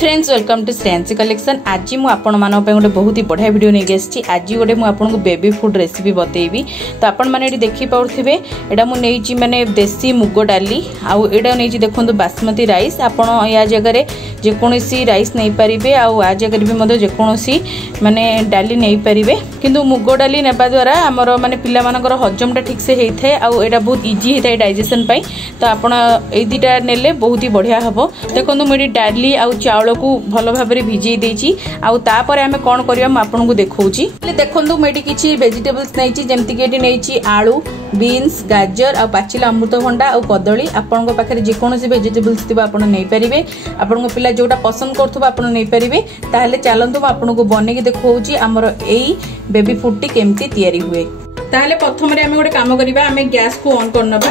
Friends welcome to Shreyansi collection. आज मुझे गोटे बहुत ही बढ़िया वीडियो नहीं आसी। आज गोटे मुझे बेबी फूड रेसिपी बतेबी। तो आपण मैंने देखी पारे यहाँ मुझे माने देसी मुग डाली आउ नहीं देखो बासमती राइस। आप या जगह जेकोसी राइस नहीं पारे आ जगह भी जेकोसी माने डाली नहीं पारे। किंतु मुग डाली नेबा द्वारा आमर माने पिला मानकर हजमटा ठीक से होता है आउ एटा बहुत इजी होता है डाइजेशन पाई। तो आपण ए दुटा नेले बहुत ही बढ़िया हम। देखो मुझे डाली आउ चाउल को भल भाव में भिजई देछि। आउ तापर आमे कोन करिया म आपनको देखौछि। देखंतु मेडी किछि वेजिटेबल्स नैछि जेमति कि एटी नैछि आलू, बीन्स, गाजर आ पाचिला अमृतभंडा आ कदली। आपनको पाखरे जे कोनोसी वेजिटेबल्स थिबा आपण नै परिबे। आपनको पिला जोटा पसंद करथबा आपण नै परिबे। ताहले चलंतु म आपनको बने के देखौछि हमर एई बेबी फूड टी केमति तयारी हुए। ताहले प्रथम रे आमे गोटे काम करिबा। आमे गैस को ऑन करनबा।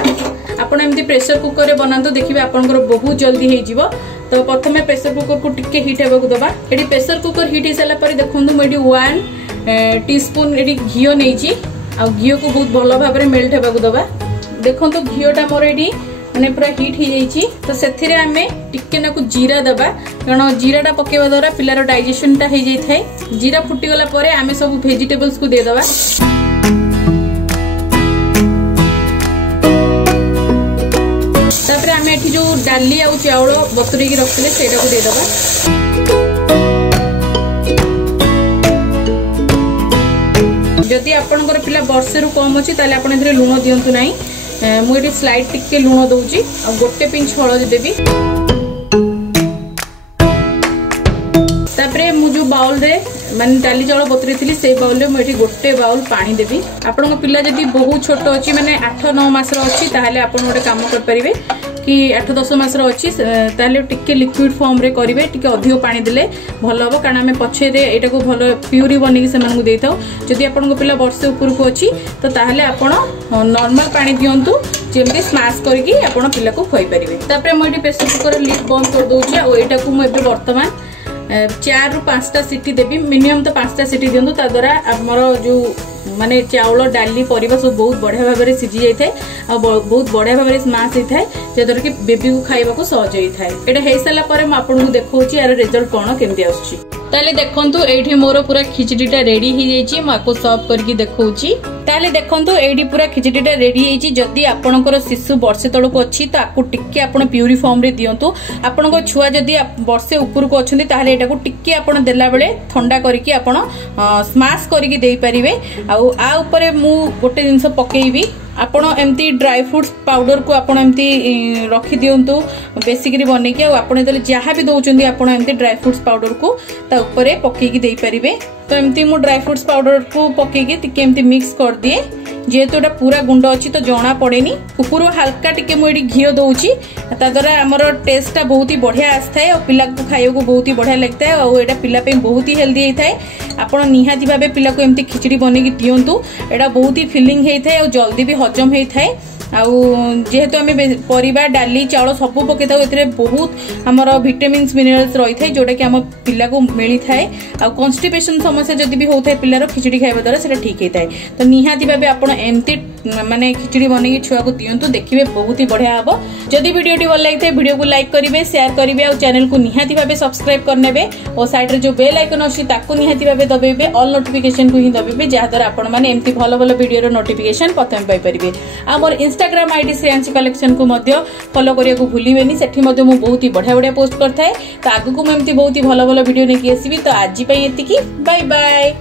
आपण एमती प्रेशर कुकर रे बनातो देखिबे आपनकर बहुत जल्दी हे जिवो। तो प्रथम प्रेशर कुकर को टिके हीट हेबाकू दबा। एडी प्रेशर कुकर हीट हे साला पर देखंतु म एडी 1 टीस्पून एडी घियो नैछि आ घियो को बहुत भलो भाव में मेल्ट हेबाकू दबा। देखंतु घियोटा मोर एडी माने पूरा हीट हो जाइछि। तो सेथिरे आमे टिके नाकू जीरा दबा कारण जीराटा पकेबा द्वारा पिलार डाइजेशनटा हो जाय थाए। जीरा फुटी गला परे आमे सब वेजिटेबल्स को दे दबा। तापर आमे एठी जो डाली आ चाउल बतुरे की रखले सेटा को दे दबा। जदि आपनकर पिला वर्षे रु कम अछि ताले आपण एथरे लूण दियंतु नाही। मु एठी स्लाइड टिके लूण दउची आ गोटे पिंच हळद देबी। तापरे मु जो बाउल रे माने डाली चाउल बतुरे थिली से बाउल रे मु एठी गोटे बाउल पानी देबी। आपन पिला जदि बहुत छोट अछि माने 8-9 मास रो अछि ताहले आपन गोटे काम कर परिबे कि 8-10 मास रो अछि ताहले टिके लिक्विड फॉर्म रे करिवे। टिके अधिक पानी देले भल हो कारण आमे पछे रे एटा को भलो प्यूरी बनी के सेमान को देथाउ। जदि आपन पिला वर्षे ऊपर को अछि तो ताहले आपन नॉर्मल पानी दियंतु जेमते स्मैश करके आपन पिला को खोई परिवे। तापरे मु एठी प्रेशर कुकर लिड बंद कर दोछि आ एटा को मु एबे वर्तमान 4 ରୁ 5टा सीटी देबी। मिनिमम तो 5टा सीटी दियंतु ता द्वारा हमर जो माने चाउल डाली परिबा सब बहुत बढ़िया भाव में सिझी जाय थाए आ बहुत बढ़िया भाव में स्मैश होय थाए जेदर कि बेबी को खाइबा को सहज होय थाए। एटा हे साला परे म आपन को देखौछि यार रिजल्ट कोन केमति आछी। ताले देखंतु एठी मोर पूरा खिचड़ीटा रेडी हो जाइछि। म आपको सर्व करके देखौछि। ताले देखंतु एठी पूरा खिचड़ीटा रेडी होइछि। जदि आपनकर शिशु वर्षे तळक अछि त आकु टिके आपन प्यूरी फॉर्म रे दियंतु। आपनको छुआ जदि वर्षे ऊपर को अछंती ताले एटा को टिके आपन देला बेले ठंडा करके आपन स्मैश करके देई परिबे। आ ऊपर मु गोटे जिंस पकेइबी। आपण एमती ड्राई फ्रूट्स पाउडर को आपण एमती रखी दियंतु बेसिकली बने के। आपण जले जहाँ भी दउचंदी आपण एमती ड्राई फ्रूट्स पाउडर को ता ऊपर पकेकी देई परिबे। तो एमती मु ड्राई फ्रूट्स पाउडर को पकेकी टिके एमती मिक्स कर दिए। जेहेतु एटा पूरा गुंड अच्छी तो जना पड़ेनी। ऊपर हल्का टिके मुझे घी दउची ता द्वारा हमर टेस्टा बहुत ही बढ़िया आसथाए और पिला को खाइयो को बहुत ही बढ़िया लगता है और एटा पिला पे बहुत ही हेल्दी होता आपण निहाती भाबे पिला को एमती खिचड़ी बने की दियंतु। एटा बहुत ही फिलिंग होता है और जल्दी भी हजम होता है। जेहेतु आम परिबा डाली चाउल सब पकई था ए बहुत आमर विटामिन्स मिनरल्स रही है जोटा कि आम पिला को मिली थाए। कॉन्स्टिपेशन समस्या जदि भी होता है पिलार खिचड़ी खाइबा द्वारा सेटा ठीक होता है। तो निहाती भाबे आपण एमती माने खिचड़ी बने छुआ को दियंतु देखिबे बहुत ही बढ़िया हबो। जदि वीडियोटी भल लागिथे वीडियो को लाइक करिवे, शेयर करिवे और चैनल को निहाती भाबे सब्सक्राइब करनेबे और साइड रे जो बेल आइकन अछि ताको निहाती भाबे दबेबे। ऑल नोटिफिकेशन को ही दबेबे जहा द्वारा आपण माने एमती भल भल वीडियो रो नोटिफिकेशन प्रथम पाई परिबे। हमर इंस्टाग्राम आईडी श्रेयांसी कलेक्शन को मध्य फॉलो करिया को भूलिबेनी। सेठी मध्य मु बहुत ही बढ़िया बढ़िया पोस्ट करथाए। तो आगु को एमती बहुत ही भल भल वीडियो नेकी आसीबी। तो आज पई एतिकी बाय बाय।